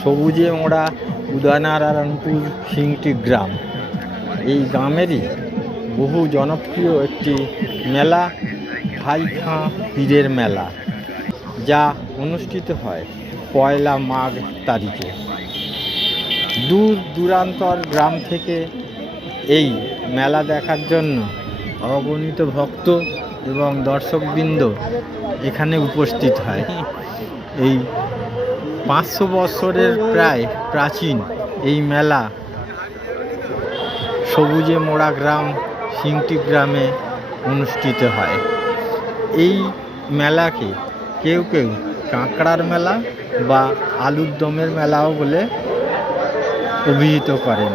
সবুজে মোড়া উদয়নারায়ণপুর সিংটি গ্রাম। এই গ্রামেরই বহু জনপ্রিয় একটি মেলা ভাইখাঁ পীরের মেলা, যা অনুষ্ঠিত হয় পয়লা মাঘ তারিখে। দূর দূরান্তর গ্রাম থেকে এই মেলা দেখার জন্য অগণিত ভক্ত এবং দর্শকবৃন্দ এখানে উপস্থিত হয়। এই পাঁচশো বছরের প্রায় প্রাচীন এই মেলা। সবুজে মোড়া গ্রাম সিংটি গ্রামে অনুষ্ঠিত হয়। এই মেলাকে কেউ কেউ কাঁকড়ার মেলা বা আলুর দমের মেলাও বলে অভিহিত করেন।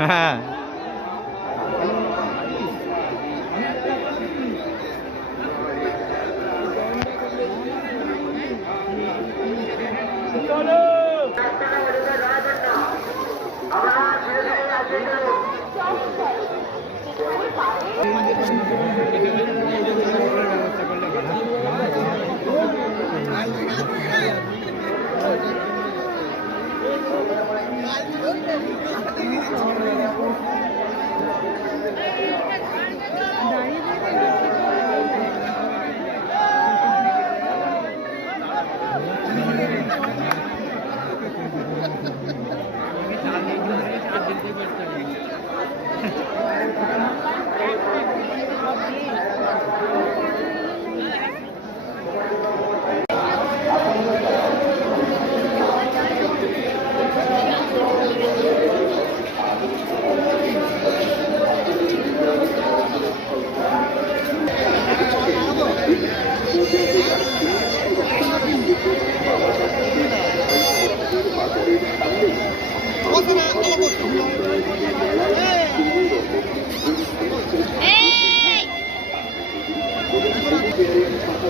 হ্যাঁ। Thank you.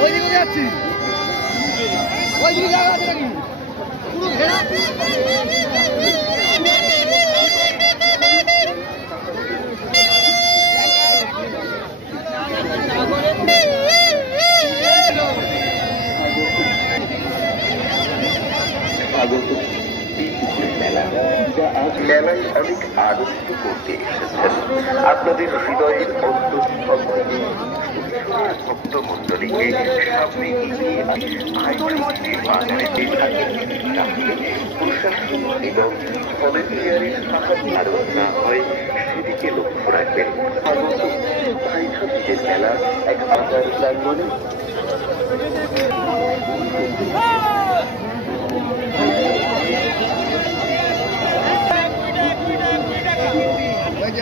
ওইদিকে যাচ্ছি ওইদিকে জায়গা আছে নাকি পুরো ঘেরা আগত বিপুল মেলা যা আজ মেলায় অনেক আনন্দ করতে এসেছেন। আপনাদের হৃদয়ের ভক্ত মন্ডলীকে সামনে এগিয়ে প্রশাসন এবং ভলেন্টিয়ারের সাহায্য আরও না হয়, সেদিকে লক্ষ্য রাখবেন। আগত ভাইখাতিদের মেলা এক আধার প্রাঙ্গণে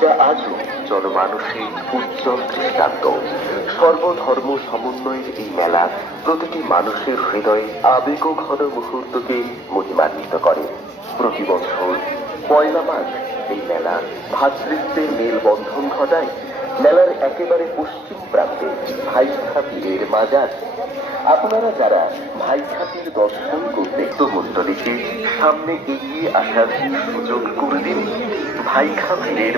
যা আজও জনমানসিক উজ্জ্বল দৃষ্টান্ত। সর্বধর্ম সমন্বয়ের এই মেলা প্রতিটি মানুষের হৃদয়ে আবেগ ঘন মুহূর্তকে মহিমান্বিত করে। প্রতি বছর পয়লা মাস এই মেলা ভাতৃত্বের মেলবন্ধন ঘটায়। মেলার একেবারে পশ্চিম প্রান্তে ভাইখা পীরের মাজার আপনারা যারা ভাইখাতির দর্শন করতে তো মন্ডলীকে সামনে এগিয়ে আসার সুযোগ করে দিন ভাইখা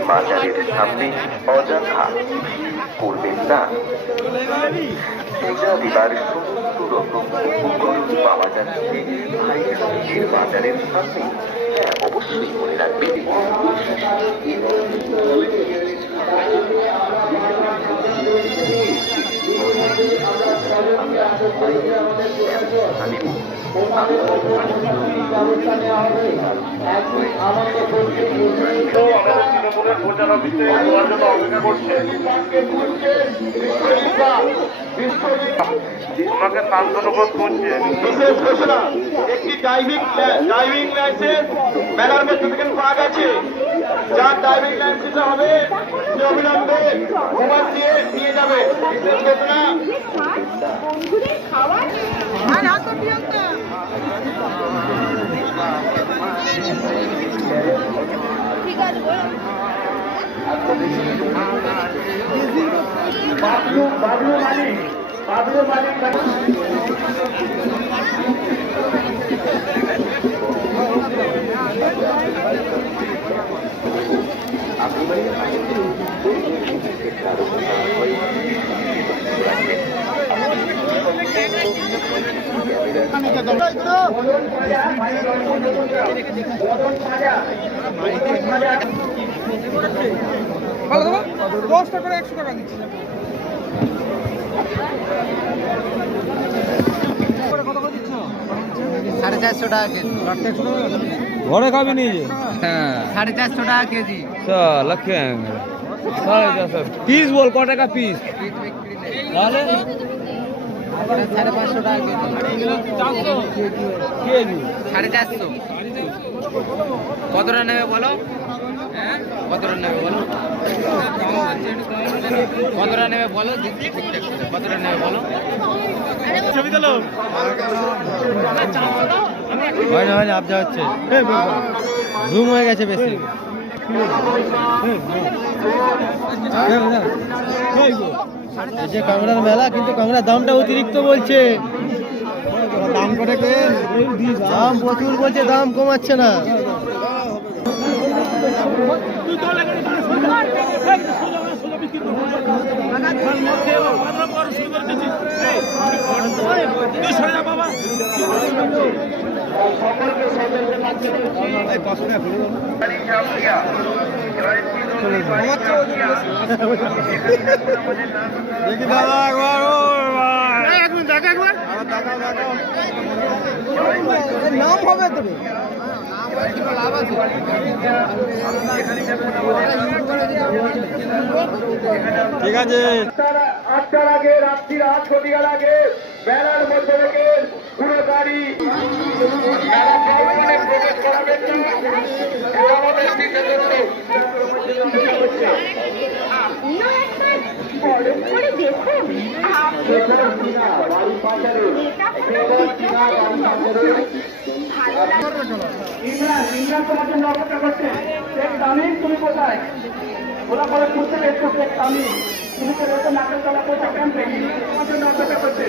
মাজারের সামনে অযথা করবেন না। পূজা দিবার সমস্ত রকম উপকরণ পাওয়া যাচ্ছে ভাইখা পীরের বাজারের সামনে। হ্যাঁ অবশ্যই মনে রাখবেন। তোমাকে শান্তনগর করছে। বিশেষ ঘোষণা একটি ড্রাইভিং ড্রাইভিং লাইসেন্স মেলার মধ্যে থেকে পাওয়া গেছে। যার ড্রাইভিং লাইসেন্স হবে সে অবিলম্বে মোবাইল দিয়ে নিয়ে যাবে। মালিক মালিক দশটা করে একশো টাকা দিচ্ছি সাড়ে চারশো টাকা ঘরে খাবি নিজে সাড়ে চারশো টাকা কেজি। চল সাড়ে চারশো। পিস বল ক টাকা পিস? তাহলে? সাড়ে পাঁচশো টাকা কেজি। সাড়ে চারশো। কতটা নেবে বলো? হ্যাঁ কতটা নেবে বলো? কতটা নেবে বলো? কতটা নেবে বলো? হয় না হয় না আবজা হচ্ছে। জুম হয়ে গেছে বেশি এই যে কাংড়ার মেলা কিন্তু কাংড়ার দামটা অতিরিক্ত বলছে। দাম করে দাম প্রচুর বলছে দাম কমাচ্ছে না। নাম হবে তো ঠিক আছে। আটটার আগে রাত্রির আট ঘটিকার আগে বেলার মধ্যে পুরো গাড়ি তুমি কোথায় ওরা বলে খুঁজতে দেখছ আমি তুমি তো রয়েছে নাটক চলা কোথায় ক্যাম্পে তোমার জন্য অপেক্ষা করছে